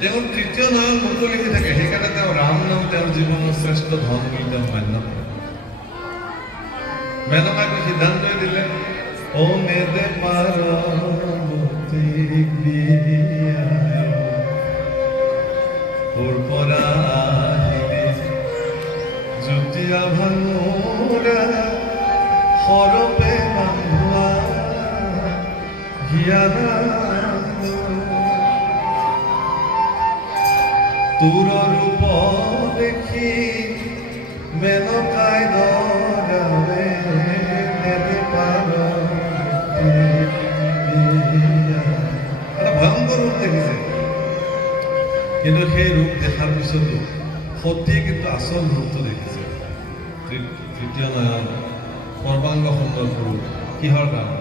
তেওঁ তৃতীয় নয়ন মুকলি হৈ থাকে, সেইকাৰণে তেওঁ ৰাম নাম তেওঁৰ জীৱনৰ শ্ৰেষ্ঠ ধন বুলি তেওঁ মান্য কৰে। মেনকাকে সিদ্ধান্তই দিলে, ও মেদে পাৰ্বতী বিয়ায়, ওৰ পৰা আহিলে যুতীয়া ভাঙোৰা, সৰপে বান্ধোৱা হিয়াৰা, তোৰ ৰূপ দেখি মেনকাই দৰাৱে, নেদে পাৰ্বতী বিয়ায়। এটা ভয়ংকৰ ৰূপ দেখিছে, কিন্তু সেই ৰূপ দেখাৰ পিছতো সতীয়ে কিন্তু আচল ৰূপটো দেখিছে। তৃতীয় নয়ন সৰ্বাংগ সুন্দৰ ৰূপ কিহৰ কাৰণে?